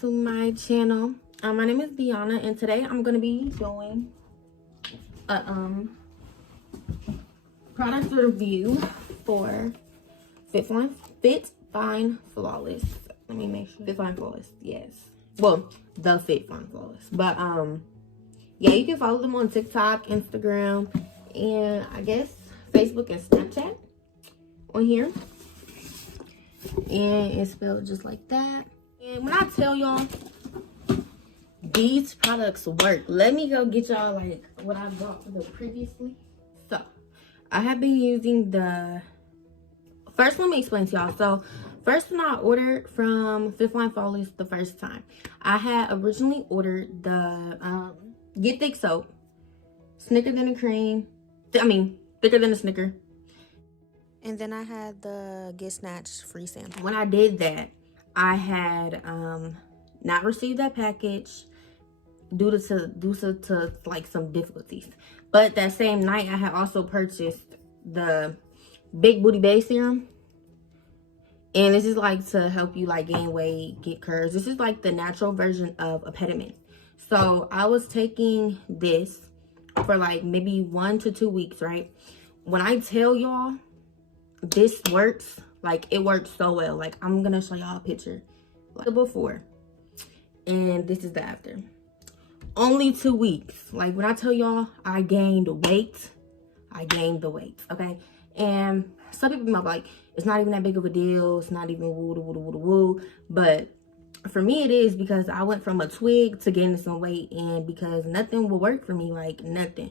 to my channel. My name is Deanna, and today I'm going to be doing a product review for Fit Fine Flawless. Let me make sure. Fit Fine Flawless, yes. Well, the Fit Fine Flawless. But yeah, you can follow them on TikTok, Instagram, and I guess Facebook and Snapchat on here. And it's spelled just like that. And when I tell y'all these products work, let me go get y'all like what I bought for the previously. So I have been using the first, let me explain to y'all. So first, when I ordered from Fit Fine Flawless the first time, I had originally ordered the Get Thick soap, thicker than a cream, thicker than a Snicker. And then I had the Get Snatched free sample. When I did that, I had not received that package due to like some difficulties. But that same night, I had also purchased the Big Booty Babe serum. And this is like to help you like gain weight, get curves. This is like the natural version of a pediment. So I was taking this for like maybe 1 to 2 weeks, right? When I tell y'all this works, like it works so well. Like I'm gonna show y'all a picture like the before, and this is the after. Only 2 weeks. Like when I tell y'all I gained weight, I gained the weight, okay? And some people might be like, it's not even that big of a deal, it's not even woo, but for me it is, because I went from a twig to gaining some weight, and because nothing will work for me, like nothing.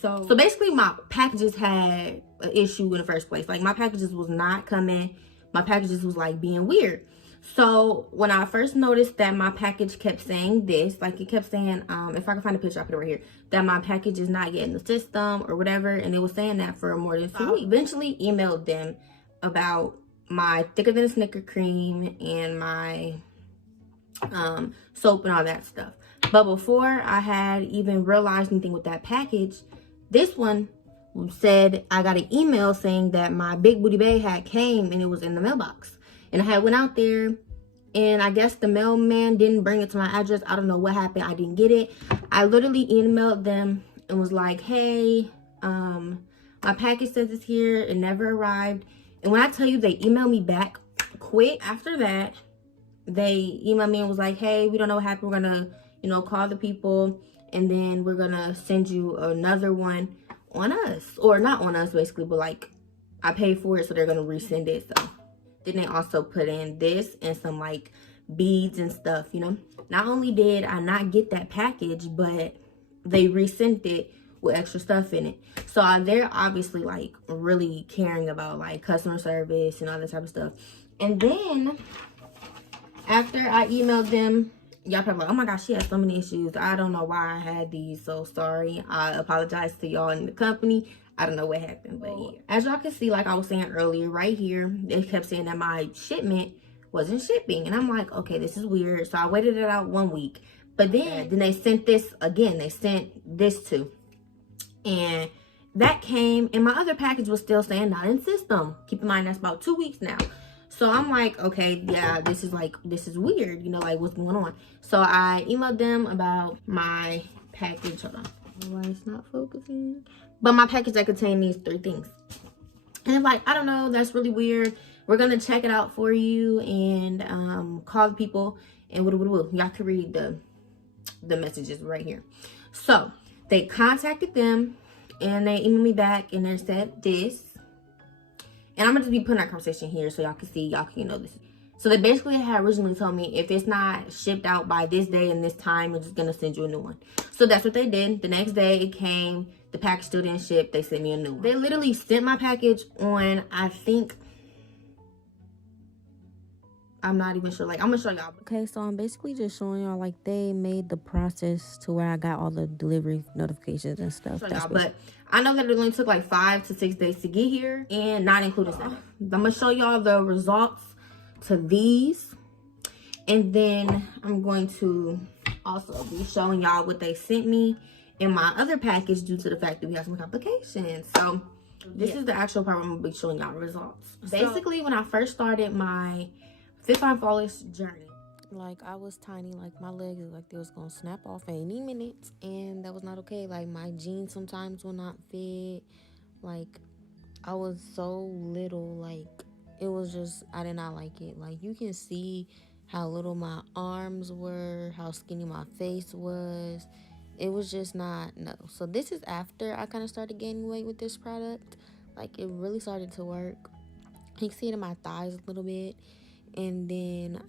So basically my packages had an issue in the first place. Like my packages was not coming. My packages was like being weird. So when I first noticed that my package kept saying this, like it kept saying, if I can find a picture, I'll put it right here, that my package is not yet in the system or whatever, and it was saying that for more than 2 weeks. Eventually emailed them about my thicker than a Snicker cream and my soap and all that stuff. But before I had even realized anything with that package, this one said I got an email saying that my Big Booty Babe had came and it was in the mailbox. And I had went out there, and I guess the mailman didn't bring it to my address. I don't know what happened. I didn't get it. I literally emailed them and was like, hey, my package says it's here. It never arrived. And when I tell you they emailed me back quick after that, they emailed me and was like, hey, we don't know what happened. We're gonna, call the people, and then we're gonna send you another one on us, or not on us basically, but like I paid for it, so they're gonna resend it. So then they also put in this and some like beads and stuff, Not only did I not get that package, but they resent it with extra stuff in it. So they're obviously like really caring about like customer service and all that type of stuff. And then after I emailed them, y'all probably like, oh my gosh, she has so many issues. I don't know why I had these, so sorry. I apologize to y'all in the company. I don't know what happened, but yeah. As y'all can see, like I was saying earlier, right here, they kept saying that my shipment wasn't shipping. And I'm like, okay, this is weird. So I waited it out 1 week. But then they sent this again. They sent this too. And that came, and my other package was still saying not in system. Keep in mind, that's about 2 weeks now. So I'm like, okay, yeah, this is weird, like what's going on? So I emailed them about my package. Hold on, why it's not focusing? But my package that contained these 3 things. And they're like, I don't know, that's really weird. We're gonna check it out for you and call the people and y'all can read the messages right here. So they contacted them and they emailed me back, and they said this. And I'm gonna just be putting that conversation here so y'all can see, y'all can this. So they basically had originally told me if it's not shipped out by this day and this time, we're just gonna send you a new one. So that's what they did. The next day it came, the package still didn't ship, they sent me a new one. They literally sent my package on, I think, I'm not even sure, like I'm gonna show y'all. Okay, so I'm basically just showing y'all like they made the process to where I got all the delivery notifications and stuff. But I know that it only took like 5 to 6 days to get here, and not including stuff. I'm gonna show y'all the results to these, and then I'm going to also be showing y'all what they sent me in my other package due to the fact that we have some complications. So this is the actual part where I'm gonna be showing y'all results. Basically, when I first started my Fit Fine Flawless journey, Like, I was tiny, like my legs looked like they was gonna snap off at any minute, and that was not okay. Like, my jeans sometimes will not fit. Like, I was so little, like, it was just, I did not like it. Like, you can see how little my arms were, how skinny my face was. It was just not, no. So this is after I kind of started gaining weight with this product. Like, it really started to work. You can see it in my thighs a little bit. And then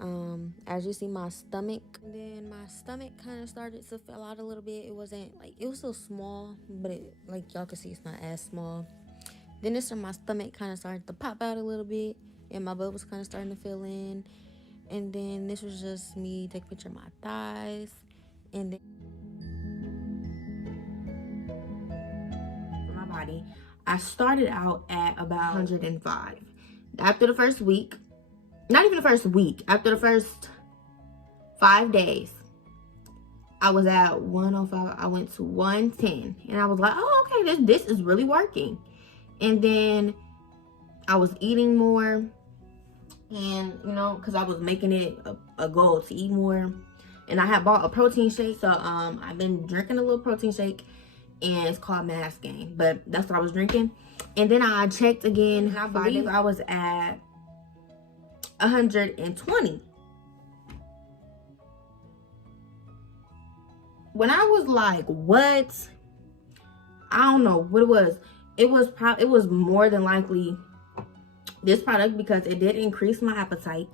as you see, my stomach kind of started to fill out a little bit. It wasn't like, it was still small, but it, like y'all can see, it's not as small. Then this time my stomach kind of started to pop out a little bit, and my butt was kind of starting to fill in. And then this was just me taking a picture of my thighs. And then for my body, I started out at about 105. After the first week, not even the first week, after the first 5 days, I was at 105. I went to 110, and I was like, oh, okay, this is really working. And then I was eating more, and you know, because I was making it a goal to eat more. And I had bought a protein shake, so I've been drinking a little protein shake, and it's called Mass Gain, but that's what I was drinking. And then I checked again, and I believe I was at 120. When I was like, what? I don't know what it was. It was more than likely this product, because it did increase my appetite,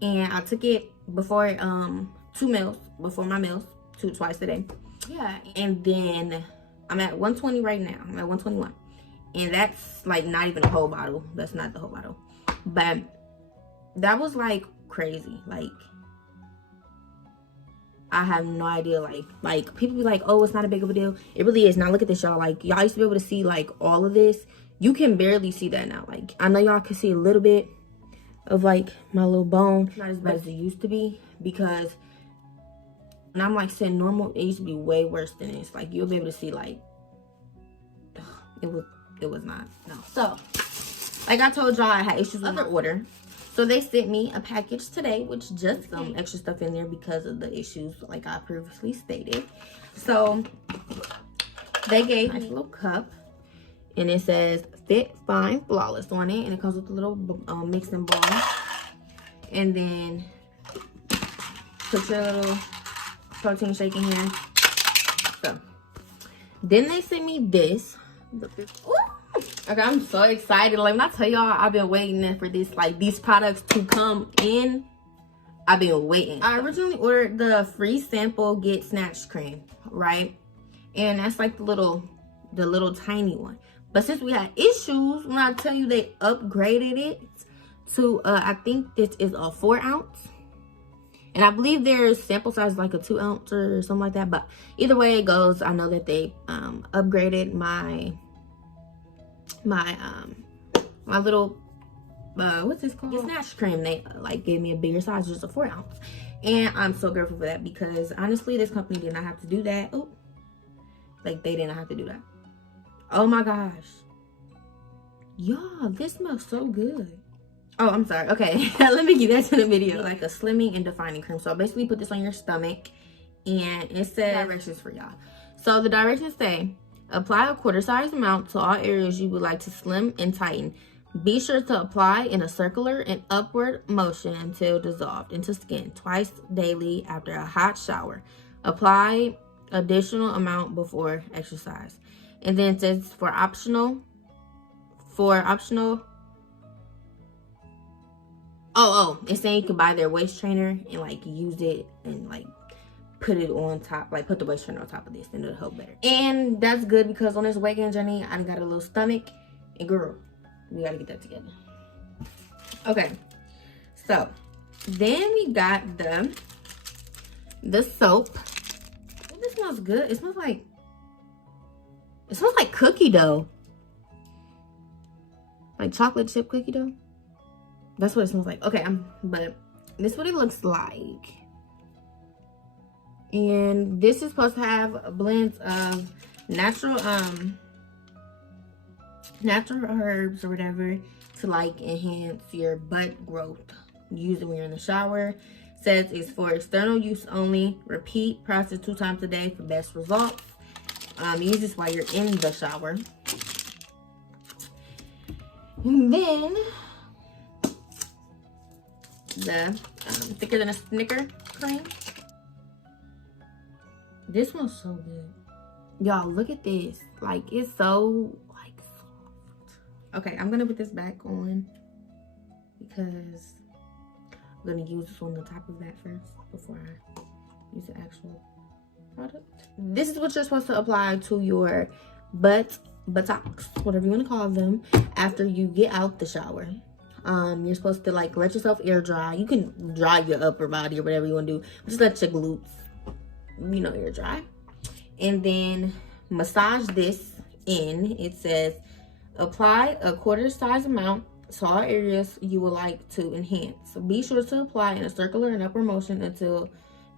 and I took it before 2 meals, before my meals, twice a day. Yeah, and then I'm at 120 right now. I'm at 121, and that's like not even a whole bottle. That's not the whole bottle, but that was like crazy. Like, I have no idea. Like people be like, oh, it's not a big of a deal. It really is. Now look at this, y'all. Like, y'all used to be able to see like all of this. You can barely see that now. Like, I know y'all can see a little bit of like my little bone. Not as bad as it used to be, because when I'm like sitting normal, it used to be way worse than this. Like, you'll be able to see like it was not. No. So like I told y'all, I had issues with my order. So they sent me a package today, which just some extra stuff in there because of the issues like I previously stated. So they gave me a nice little cup, and it says Fit, Fine, Flawless on it, and it comes with a little mixing bowl. And then put your little protein shake in here. So then they sent me this. Ooh. Okay, I'm so excited. Like, when I tell y'all, I've been waiting for this, like, these products to come in. I've been waiting. I originally ordered the free sample Get Snatched cream, right? And that's like the little tiny one. But since we had issues, when I tell you they upgraded it to I think this is a 4 ounce, and I believe their sample size is like a 2 ounce or something like that. But either way it goes, I know that they upgraded my little what's this called, Get Snatched cream. They like gave me a bigger size, just a 4 ounce, and I'm so grateful for that, because honestly this company did not have to do that. Oh, like, they did not have to do that. Oh my gosh, y'all, this smells so good. Oh, I'm sorry. Okay, let me get that to the video. Like a slimming and defining cream. So basically put this on your stomach, and it says directions for y'all. So the directions say, apply a quarter-size amount to all areas you would like to slim and tighten. Be sure to apply in a circular and upward motion until dissolved into skin twice daily after a hot shower. Apply additional amount before exercise. And then it says for optional. It's saying you can buy their waist trainer and like use it and like put it on top, like put the waist trainer on top of this, and it'll help better. And that's good, because on this weight gain journey, I got a little stomach, and girl, we gotta get that together. Okay, so then we got the soap. Oh, this smells good. It smells like cookie dough, like chocolate chip cookie dough. That's what it smells like. Okay, but this is what it looks like. And this is supposed to have blends of natural herbs or whatever to like enhance your butt growth. Use it when you're in the shower. Says it's for external use only. Repeat process 2 times a day for best results. Use this while you're in the shower. And then the thicker than a Snicker cream. This one's so good. Y'all, look at this. Like, it's so, like, soft. Okay, I'm gonna put this back on because I'm gonna use this on the top of that first before I use the actual product. This is what you're supposed to apply to your buttocks, whatever you want to call them, after you get out the shower. You're supposed to like let yourself air dry. You can dry your upper body or whatever you want to do. Just let your glutes, you know, air dry. And then massage this in. It says apply a quarter size amount to all areas you would like to enhance. So be sure to apply in a circular and upward motion until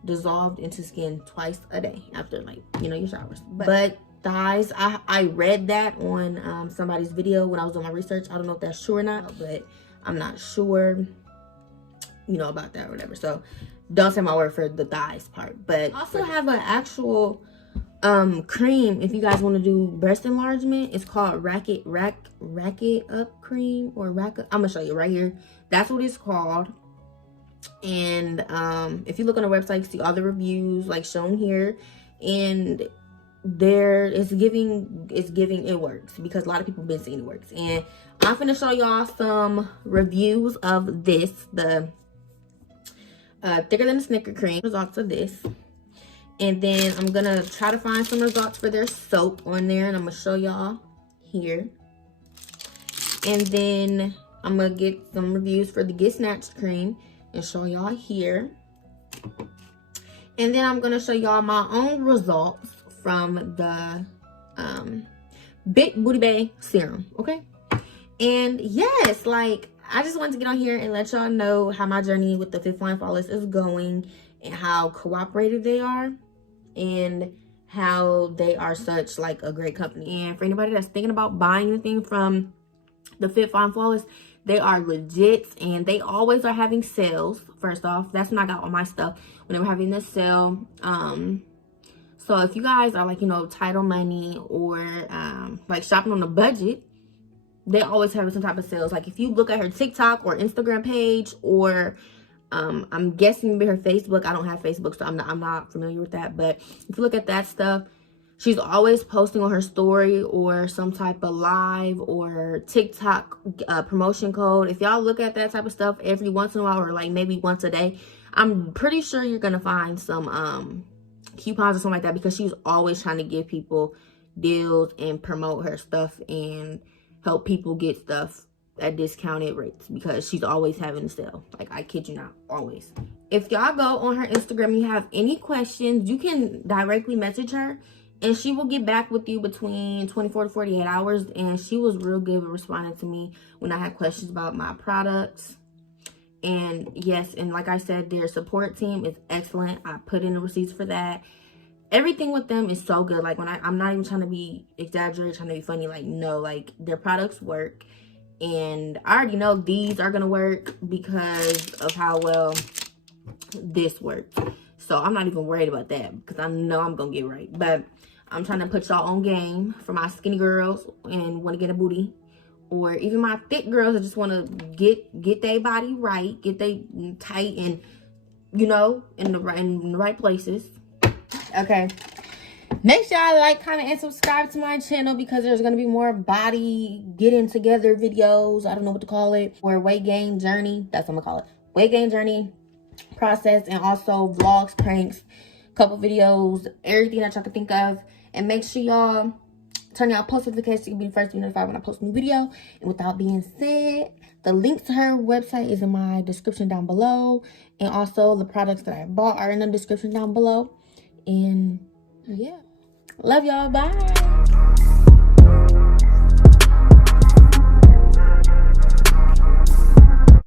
dissolved into skin twice a day after, like, you know, your showers. But thighs, I read that on somebody's video when I was doing my research. I don't know if that's true or not, but I'm not sure, you know, about that or whatever. So don't say my word for the thighs part. But I also have an actual cream if you guys want to do breast enlargement. It's called Rack It Up cream, or Rack Up. I'm gonna show you right here. That's what it's called. And if you look on the website, you see all the reviews like shown here, and there it's giving it works, because a lot of people have been saying it works. And I'm gonna show y'all some reviews of this, the thicker than a Snicker cream, results of this. And then I'm gonna try to find some results for their soap on there, and I'm gonna show y'all here. And then I'm gonna get some reviews for the Get Snatched cream and show y'all here. And then I'm gonna show y'all my own results from the Big Booty Bae serum, okay? And yes, like, I just wanted to get on here and let y'all know how my journey with the Fit Fine Flawless is going, and how cooperative they are, and how they are such like a great company. And for anybody that's thinking about buying anything from the Fit Fine Flawless, they are legit, and they always are having sales. First off, that's when I got all my stuff, when they were having this sale. So if you guys are like, you know, tight on money, or like shopping on a budget, they always have some type of sales. Like if you look at her TikTok or Instagram page, or I'm guessing her Facebook. I don't have Facebook, so I'm not familiar with that. But if you look at that stuff, she's always posting on her story or some type of live or TikTok promotion code. If y'all look at that type of stuff every once in a while, or like maybe once a day, I'm pretty sure you're gonna find some coupons or something like that, because she's always trying to give people deals and promote her stuff and help people get stuff at discounted rates, because she's always having a sale. Like, I kid you not, always. If y'all go on her Instagram and you have any questions, you can directly message her, and she will get back with you between 24 to 48 hours. And she was real good with responding to me when I had questions about my products. And yes, and like I said, their support team is excellent. I put in the receipts for that. Everything with them is so good. Like, when I'm not even trying to be exaggerated, trying to be funny. Like, no, like, their products work. And I already know these are gonna work because of how well this works. So I'm not even worried about that, because I know I'm gonna get right. But I'm trying to put y'all on game for my skinny girls and want to get a booty, or even my thick girls that just want to get their body right, get they tight, and, you know, in the right places. Okay, make sure y'all like, comment, and subscribe to my channel, because there's gonna be more body getting together videos. I don't know what to call it, or weight gain journey. That's what I'm gonna call it. Weight gain journey process, and also vlogs, pranks, couple videos, everything that y'all can think of. And make sure y'all turn y'all post notifications so you can be the first to be notified when I post a new video. And without being said, the link to her website is in my description down below, and also the products that I bought are in the description down below. And yeah, love y'all, bye.